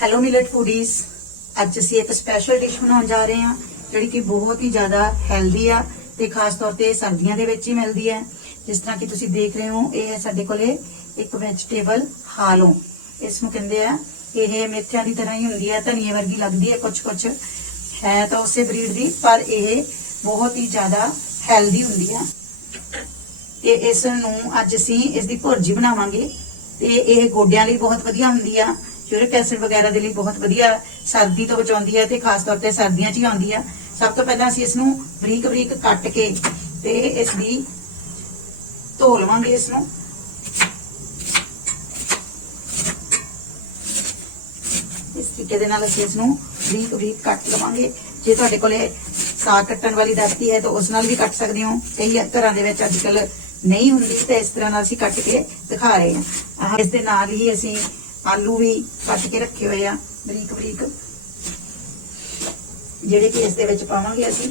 Hello millet ਫੂਡੀਜ਼। ਅੱਜ ਅਸੀਂ ਇੱਕ ਸਪੈਸ਼ਲ ਡਿਸ਼ ਬਣਾਉਣ ਜਾ ਰਹੇ ਹਾਂ ਜਿਹੜੀ ਕਿ ਬਹੁਤ ਹੀ ਜ਼ਿਆਦਾ ਹੈਲਦੀ ਆ ਤੇ ਖਾਸ ਤੌਰ ਤੇ ਸਰਦੀਆਂ ਦੇ ਵਿੱਚ ਹੀ ਮਿਲਦੀ ਹੈ। ਜਿਸ ਤਰ੍ਹਾਂ ਕਿ ਤੁਸੀਂ ਦੇਖ ਰਹੇ ਹੋ, ਇਹ ਹੈ ਸਾਡੇ ਕੋਲੇ ਇੱਕ ਵੈਜੀਟੇਬਲ ਹਾਲੋਂ। ਇਸ ਨੂੰ ਕਹਿੰਦੇ ਆ, ਇਹ ਮੇਥਿਆਂ ਦੀ ਤਰ੍ਹਾਂ ਹੀ ਹੁੰਦੀ ਹੈ, ਧਨੀਏ ਵਰਗੀ ਲੱਗਦੀ ਹੈ, ਕੁਝ ਹੈ ਤਾਂ ਉਸੇ ਬਰੀਡ ਦੀ, ਪਰ ਇਹ ਬਹੁਤ ਹੀ ਜ਼ਿਆਦਾ ਹੈਲਦੀ ਹੁੰਦੀ ਆ। ਤੇ ਇਸ ਨੂੰ ਅੱਜ ਅਸੀਂ ਇਸ ਦੀ ਭੁਰਜੀ ਬਣਾਵਾਂਗੇ ਤੇ ਇਹ ਗੋਡਿਆਂ ਲਈ ਬਹੁਤ ਵਧੀਆ ਹੁੰਦੀ ਆ। ਯੂਰਿਕ ਐਸਿਡ ਵਗੈਰਾ ਦੇ ਲਈ ਬਹੁਤ ਵਧੀਆ, ਸਰਦੀ ਤੋਂ ਬਚਾਉਂਦੀ ਹੈ ਤੇ ਖਾਸ ਤੌਰ ਤੇ ਸਰਦੀਆਂ 'ਚ ਹੀ ਆਉਂਦੀ ਆ। ਸਭ ਤੋਂ ਪਹਿਲਾਂ ਅਸੀਂ ਇਸ ਨੂੰ ਬਰੀਕ ਬਰੀਕ ਕੱਟ ਕੇ ਤੇ ਇਸ ਦੀ ਧੋ ਲਵਾਂਗੇ। ਇਸ ਨੂੰ ਇਸ ਤਰੀਕੇ ਦੇ ਨਾਲ ਅਸੀਂ ਇਸ ਨੂੰ ਬਰੀਕ ਬਰੀਕ ਕੱਟ ਲਵਾਂਗੇ। ਜੇ ਤੁਹਾਡੇ ਕੋਲੇ ਸਾਗ ਕੱਟਣ ਵਾਲੀ ਦਾਤੀ ਹੈ ਤਾਂ ਉਸ ਨਾਲ ਵੀ ਕੱਟ ਸਕਦੇ ਹੋ। ਕਈ ਘਰਾਂ ਦੇ ਵਿੱਚ ਅੱਜ ਕੱਲ ਨਹੀਂ ਹੁੰਦੀ ਤੇ ਇਸ ਤਰ੍ਹਾਂ ਨਾਲ ਅਸੀਂ ਕੱਟ ਕੇ ਦਿਖਾ ਰਹੇ ਹਾਂ। ਇਸ ਦੇ ਨਾਲ ਹੀ ਅਸੀਂ ਆਲੂ ਵੀ ਕੱਟ ਕੇ ਰੱਖੇ ਹੋਏ ਆ ਬਰੀਕ ਬਰੀਕ, ਜਿਹੜੇ ਕਿ ਇਸ ਦੇ ਵਿੱਚ ਪਾਵਾਂਗੇ ਅਸੀਂ।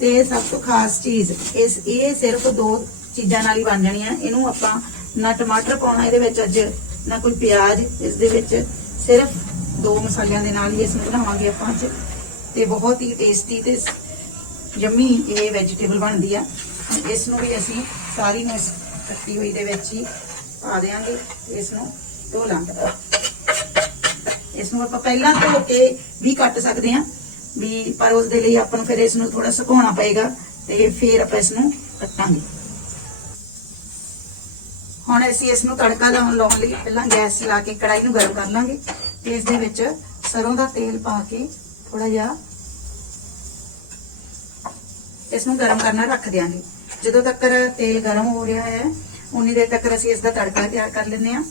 ਤੇ ਸਭ ਤੋਂ ਖਾਸ ਚੀਜ਼ ਇਹ ਸਿਰਫ 2 ਚੀਜ਼ਾਂ ਨਾਲ ਹੀ ਬਣ ਜਾਣੀ ਆ। ਇਹਨੂੰ ਆਪਾਂ ਨਾ ਟਮਾਟਰ ਪਾਉਣਾ ਇਹਦੇ ਵਿੱਚ ਅੱਜ, ਨਾ ਕੋਈ ਪਿਆਜ਼। ਇਸ ਦੇ ਵਿੱਚ ਸਿਰਫ 2 ਮਸਾਲਿਆਂ ਦੇ ਨਾਲ ਹੀ ਇਸ ਨੂੰ ਬਣਾਵਾਂਗੇ ਆਪਾਂ ਅੱਜ। ਤੇ ਬਹੁਤ ਹੀ ਟੇਸਟੀ ਤੇ ਯੰਮੀ ਇਹ ਵੈਜੀਟੇਬਲ ਬਣਦੀ ਆ। ਇਸ ਨੂੰ ਵੀ ਅਸੀਂ ਸਾਰੀ ਨੂੰ ਇਸ ਕੱਟੀ ਹੋਈ ਦੇ ਵਿੱਚ ਹੀ ਪਾ ਦੇਵਾਂਗੇ। ਇਸ ਨੂੰ ਧੋ ਲਾਂਗੇ। ਇਸ ਨੂੰ ਆਪਾਂ ਪਹਿਲਾਂ ਧੋ ਕੇ ਵੀ ਕੱਟ ਸਕਦੇ ਹਾਂ ਵੀ, ਪਰ ਉਸ ਦੇ ਲਈ ਆਪਾਂ ਨੂੰ ਫਿਰ ਇਸ ਨੂੰ ਥੋੜਾ ਸੁਕਾਉਣਾ ਪਏਗਾ ਤੇ ਫਿਰ ਆਪਾਂ ਇਸ ਨੂੰ ਕੱਟਾਂਗੇ। ਹੁਣ ਅਸੀਂ ਇਸ ਨੂੰ ਤੜਕਾ ਲਾਉਣ ਲਈ ਪਹਿਲਾਂ ਗੈਸ ਲਾ ਕੇ ਕੜਾਈ ਨੂੰ ਗਰਮ ਕਰ ਲਾਂਗੇ ਤੇ ਇਸ ਦੇ ਵਿੱਚ ਸਰੋਂ ਦਾ ਤੇਲ ਪਾ ਕੇ ਥੋੜਾ ਜਿਹਾ ਇਸ ਨੂੰ ਗਰਮ ਕਰਨਾ ਰੱਖ ਦਿਆਂਗੇ। ਜਦੋਂ ਤੱਕ ਤੇਲ ਗਰਮ ਹੋ ਰਿਹਾ ਹੈ ਉਨੀ ਦੇਰ ਤੱਕ ਅਸੀਂ ਇਸ ਦਾ ਤੜਕਾ ਤਿਆਰ ਕਰ ਲੈਂਦੇ ਹਾਂ।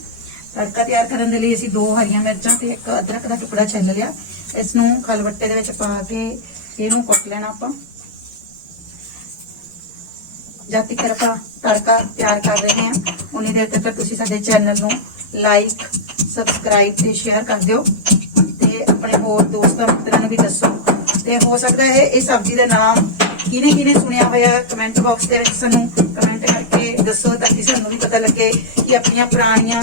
ਤੜਕਾ ਤਿਆਰ ਕਰਨ ਦੇ ਲਈ ਅਸੀਂ 2 ਹਰੀਆਂ ਮਿਰਚਾਂ ਤੇ 1 ਅਦਰਕ ਦਾ ਟੁਕੜਾ ਛਿੱਲ ਲਿਆ। ਇਸ ਨੂੰ ਖਲਵੱਟੇ ਦੇ ਵਿੱਚ ਪਾ ਕੇ ਇਹਨੂੰ ਕੁੱਟ ਲੈਣਾ ਆਪਾਂ। ਜਦ ਤੱਕ ਆਪਾਂ ਤੜਕਾ ਤਿਆਰ ਕਰ ਰਹੇ ਹਾਂ ਉਨੀ ਦੇਰ ਤੱਕ ਤੁਸੀਂ ਸਾਡੇ ਚੈਨਲ ਨੂੰ ਲਾਈਕ, ਸਬਸਕ੍ਰਾਈਬ ਤੇ ਸ਼ੇਅਰ ਕਰ ਦਿਓ ਤੇ ਆਪਣੇ ਹੋਰ ਦੋਸਤਾਂ ਮਿੱਤਰਾਂ ਨੂੰ ਵੀ ਦੱਸੋ। ਤੇ ਹੋ ਸਕਦਾ ਹੈ ਇਹ ਸਬਜ਼ੀ ਦਾ ਨਾਮ ਕਿਹਨੇ ਸੁਣਿਆ ਹੋਇਆ, ਕਮੈਂਟ ਬਾਕਸ ਦੇ ਵਿੱਚ ਸਾਨੂੰ ਕਮੈਂਟ ਕਰਕੇ ਦੱਸੋ ਤਾਂ ਕਿ ਸਾਨੂੰ ਵੀ ਪਤਾ ਲੱਗੇ ਕਿ ਆਪਣੀਆਂ ਪੁਰਾਣੀਆਂ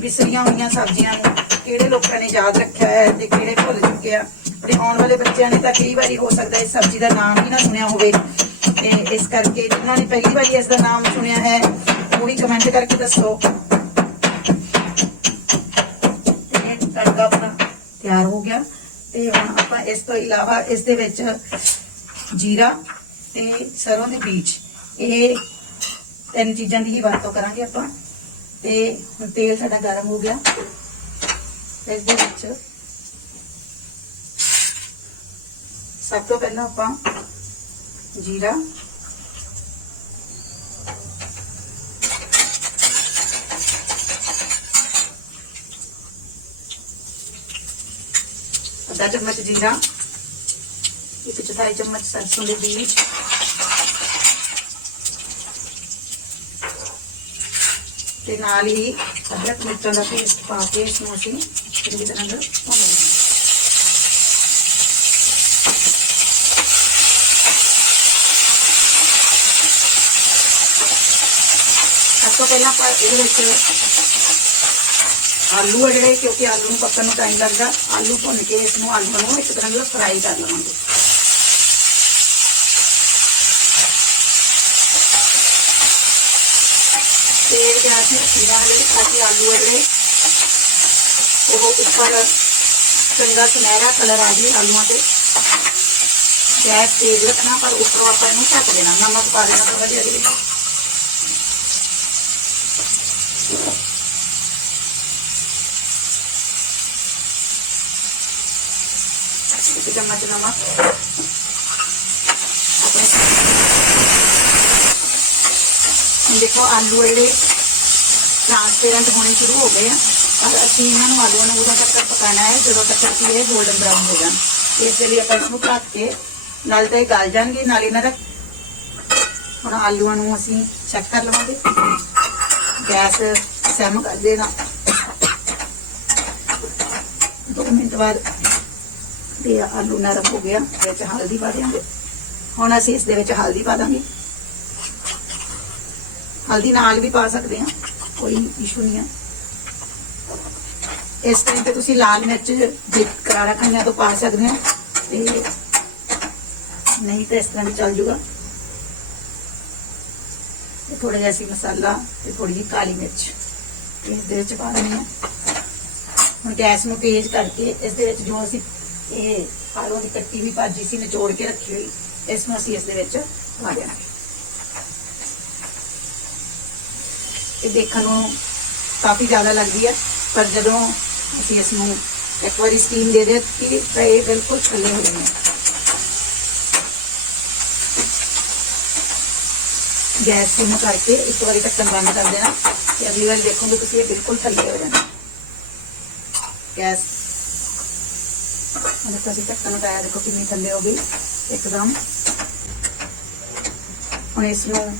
ਵਿਸਰੀਆਂ ਹੋਈਆਂ ਸਬਜ਼ੀਆਂ ਨੂੰ ਕਿਹੜੇ ਲੋਕਾਂ ਨੇ ਯਾਦ ਰੱਖਿਆ ਹੈ ਤੇ ਕਿਹੜੇ ਭੁੱਲ ਚੁੱਕੇ ਆ। ਆਪਣੇ ਆਉਣ ਵਾਲੇ ਬੱਚਿਆਂ ਨੇ ਤਾਂ ਕਈ ਵਾਰੀ ਹੋ ਸਕਦਾ ਇਸ ਸਬਜ਼ੀ ਦਾ ਨਾਮ ਹੀ ਨਾ ਸੁਣਿਆ ਹੋਵੇ, ਤੇ ਇਸ ਕਰਕੇ ਜਿਨ੍ਹਾਂ ਨੇ ਪਹਿਲੀ ਵਾਰੀ ਇਸ ਦਾ ਨਾਮ ਸੁਣਿਆ ਹੈ ਉਹ ਵੀ ਕਮੈਂਟ ਕਰਕੇ ਦੱਸੋ। ਤੇ ਤੜਕਾ ਆਪਣਾ ਤਿਆਰ ਹੋ ਗਿਆ ਤੇ ਹੁਣ ਆਪਾਂ ਇਸ ਤੋਂ ਇਲਾਵਾ ਇਸ ਦੇ ਵਿੱਚ ਜੀਰਾ ਤੇ ਸਰੋਂ ਦੇ ਬੀਜ, ਇਹ 3 ਚੀਜ਼ਾਂ ਦੀ ਹੀ ਵਰਤੋਂ ਕਰਾਂਗੇ ਆਪਾਂ। ਤੇ ਹੁਣ ਤੇਲ ਸਾਡਾ ਗਰਮ ਹੋ ਗਿਆ। ਇਸ ਦੇ ਵਿੱਚ ਸਭ ਤੋਂ ਪਹਿਲਾਂ ਆਪਾਂ ਜੀਰਾ, ਅੱਧਾ ਚਮਚ ਜੀਰਾ, 1/4 ਚਮਚ ਸਰਸੋਂ ਦੇ ਬੀਜ, ਤੇ ਨਾਲ ਹੀ ਅਦਰਕ ਮਿਰਚਾਂ ਦਾ ਪੇਸਟ ਪਾ ਕੇ ਇਸ ਨੂੰ ਅਸੀਂ ਚੰਗੀ ਤਰ੍ਹਾਂ ਨਾਲ ਭੁੰਨ ਲਵਾਂਗੇ। ਸਭ ਤੋਂ ਪਹਿਲਾਂ ਆਪਾਂ ਇਹਦੇ ਵਿੱਚ ਆਲੂ ਆ ਜਿਹੜੇ, ਕਿਉਂਕਿ ਆਲੂ ਨੂੰ ਪੱਕਣ ਨੂੰ ਟਾਈਮ ਲੱਗਦਾ, ਆਲੂ ਭੁੰਨ ਕੇ ਇਸ ਨੂੰ ਆਲੂਆਂ ਨੂੰ ਇੱਕ ਤਰ੍ਹਾਂ ਨਾਲ ਫਰਾਈ ਕਰ ਲਵਾਂਗੇ। ਤੇਲ ਗੈਸ ਨੂੰ ਰੱਖਣਾ ਹੈ ਤਾਂ ਕਿ ਆਲੂ ਜਿਹੜੇ ਉਹ ਉੱਪਰ ਚੰਗਾ ਸੁਨਹਿਰਾ ਕਲਰ ਆ ਜਾਏ ਆਲੂਆਂ ਤੇ। ਗੈਸ ਤੇਜ਼ ਰੱਖਣਾ, ਪਰ ਉੱਪਰੋਂ ਆਪਾਂ ਇਹਨੂੰ ਢੱਕ ਦੇਣਾ, ਨਮਕ ਪਾ ਦੇਣਾ ਥੋੜਾ ਜਿਹਾ ਇਹਦੇ ਵਿੱਚ। ਇੱਕ ਚਮਚ ਨਮਕ ਆਪਣੇ। देखो आलू ਜਿਹੜੇ ट्रांसपेरेंट होने शुरू हो गए हैं, पर ਅਸੀਂ ਇਹਨਾਂ ਨੂੰ ਆਲੂਆਂ ਨੂੰ ਉਦੋਂ ਤੱਕ ਪਕਾਣਾ ਹੈ ਜਦੋਂ ਤੱਕ ਕਿ ਇਹ 골ਡਨ ਬਰਾਊਨ ਹੋ ਜਾਣ। ਇਸ ਲਈ ਆਪਾਂ ਇਸ ਨੂੰ ਢੱਕ ਕੇ ਨਾਲ ਤਾਂ ਇਹ ਗਲ ਜਾਣਗੇ, ਨਾਲ ਇਹਨਾਂ ਦਾ। ਹੁਣ ਆਲੂਆਂ ਨੂੰ ਅਸੀਂ ਚੈੱਕ ਕਰ ਲਵਾਂਗੇ। ਗੈਸ ਸਿਮ ਕਰ ਦੇਣਾ। 2 ਮਿੰਟ ਬਾਅਦ ਇਹ ਆਲੂ ਨਰਮ ਹੋ ਗਿਆ। ਵਿੱਚ ਹਲਦੀ ਪਾ ਦਿਆਂਗੇ। ਹੁਣ ਅਸੀਂ ਇਸ ਦੇ ਵਿੱਚ ਹਲਦੀ ਪਾ ਦਾਂਗੇ। हल्दी नाल भी पा सकते हैं, कोई इशू नहीं है। ਇਸ ਟਾਈਮ ਤੇ ਤੁਸੀਂ ਲਾਲ ਮਿਰਚ ਜੇ ਕਰਾਰਾ ਖਾਣਾ ਤਾਂ ਪਾ ਸਕਦੇ ਹੋ, ਤੇ ਨਹੀਂ ਤਾਂ ਇਸ ਤਰ੍ਹਾਂ ਵੀ ਚੱਲ ਜੂਗਾ। ਤੇ ਥੋੜਾ ਜਿਹਾ ਅਸੀਂ ਮਸਾਲਾ ਤੇ ਥੋੜੀ ਜਿਹੀ ਕਾਲੀ ਮਿਰਚ ਇਸ ਦੇ ਵਿੱਚ ਪਾ ਦੇਣੀ ਹੈ। ਹੁਣ ਗੈਸ ਨੂੰ ਤੇਜ਼ ਕਰਕੇ ਇਸ ਦੇ ਵਿੱਚ ਜੋ ਅਸੀਂ ਇਹ ਆਲੂ ਦੀ ਕੱਟੀ ਵੀ ਭਾਜੀ ਸੀ ਨਿਚੋੜ ਕੇ ਰੱਖੀ ਹੋਈ, ਇਸ ਨੂੰ ਅਸੀਂ ਇਸ ਦੇ ਵਿੱਚ ਪਾ ਦੇਣਾ। ਇਹ ਦੇਖਣ ਨੂੰ ਕਾਫੀ ਜ਼ਿਆਦਾ ਲੱਗਦੀ ਹੈ, ਪਰ ਜਦੋਂ ਅਸੀਂ ਇਸ ਨੂੰ ਇੱਕ ਵਾਰੀ ਸਟੀਮ ਦੇ ਦਿੱਤੀ ਤਾਂ ਇਹ ਬਿਲਕੁਲ ਥੱਲੇ ਹੋ ਜਾਣੀ ਹੈ। ਗੈਸ ਨੂੰ ਕਰਕੇ ਇੱਕ ਵਾਰੀ ਢੱਕਣ ਬੰਦ ਕਰ ਦੇਣਾ ਤੇ ਅਗਲੀ ਵਾਰ ਦੇਖੋਗੇ ਤੁਸੀਂ ਇਹ ਬਿਲਕੁਲ ਥੱਲੇ ਹੋ ਜਾਣਾ। ਗੈਸ ਦੇਖੋ ਅਸੀਂ ਢੱਕਣ ਲਗਾਇਆ, ਦੇਖੋ ਕਿੰਨੀ ਥੱਲੇ ਹੋ ਗਈ ਇੱਕਦਮ। ਹੁਣ ਇਸ ਨੂੰ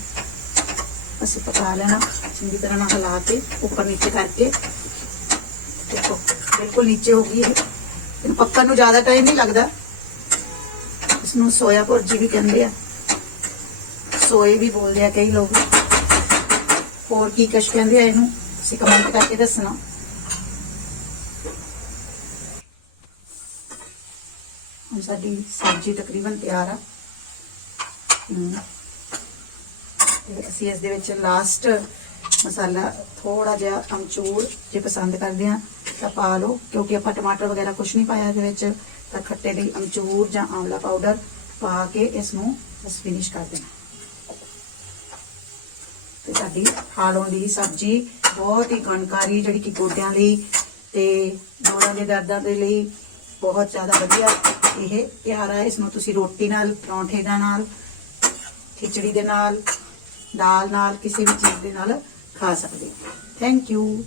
ਅਸੀਂ ਪਕਾ ਲੈਣਾ ਚੰਗੀ ਤਰ੍ਹਾਂ ਨਾਲ ਹਿਲਾ ਕੇ, ਉੱਪਰ ਨੀਚੇ ਕਰਕੇ। ਦੇਖੋ ਬਿਲਕੁਲ ਨੀਚੇ ਹੋ ਗਈ। ਇਹਨੂੰ ਪੱਕਣ ਨੂੰ ਜ਼ਿਆਦਾ ਟਾਈਮ ਨਹੀਂ ਲੱਗਦਾ। ਇਸ ਨੂੰ ਸੋਇਆ ਭੁਰਜੀ ਵੀ ਕਹਿੰਦੇ ਆ, ਸੋਏ ਵੀ ਬੋਲਦੇ ਆ ਕਈ ਲੋਕ, ਹੋਰ ਕੀ ਕੁਛ ਕਹਿੰਦੇ ਆ ਇਹਨੂੰ, ਤੁਸੀਂ ਕਮੈਂਟ ਕਰਕੇ ਦੱਸਣਾ। ਹੁਣ ਸਾਡੀ ਸਬਜ਼ੀ ਤਕਰੀਬਨ ਤਿਆਰ ਆ। ਤੇ ਅਸੀਂ ਇਸ ਦੇ ਵਿੱਚ ਲਾਸਟ ਮਸਾਲਾ ਥੋੜਾ ਜਿਹਾ ਅਮਚੂਰ ਜੇ ਪਸੰਦ ਕਰਦੇ ਆ ਤਾਂ ਪਾ ਲਓ, ਕਿਉਂਕਿ ਆਪਾਂ ਟਮਾਟਰ ਵਗੈਰਾ ਕੁਝ ਨਹੀਂ ਪਾਇਆ ਇਹਦੇ ਵਿੱਚ, ਤਾਂ ਖੱਟੇ ਲਈ ਅਮਚੂਰ ਜਾਂ ਆਂਵਲਾ ਪਾਊਡਰ ਪਾ ਕੇ ਇਸ ਨੂੰ ਬਸ ਫਿਨਿਸ਼ ਕਰ ਦੇਣਾ। ਤੇ ਸਾਡੀ ਹਾਲੋਂ ਦੀ ਸਬਜ਼ੀ ਬਹੁਤ ਹੀ ਗੁਣਕਾਰੀ, ਜਿਹੜੀ ਕਿ ਗੋਡਿਆਂ ਲਈ ਤੇ ਜੋੜਾਂ ਦੇ ਦਰਦਾਂ ਦੇ ਲਈ ਬਹੁਤ ਜ਼ਿਆਦਾ ਵਧੀਆ ਇਹ ਤਿਆਰ ਹੈ। ਇਸ ਨੂੰ ਤੁਸੀਂ ਰੋਟੀ ਨਾਲ, ਪਰੌਂਠੇ ਦੇ ਨਾਲ, ਖਿਚੜੀ ਦੇ ਨਾਲ, ਦਾਲ ਨਾਲ, ਕਿਸੇ ਵੀ ਚੀਜ਼ ਦੇ ਨਾਲ ਖਾ ਸਕਦੇ ਹੋ। Thank you.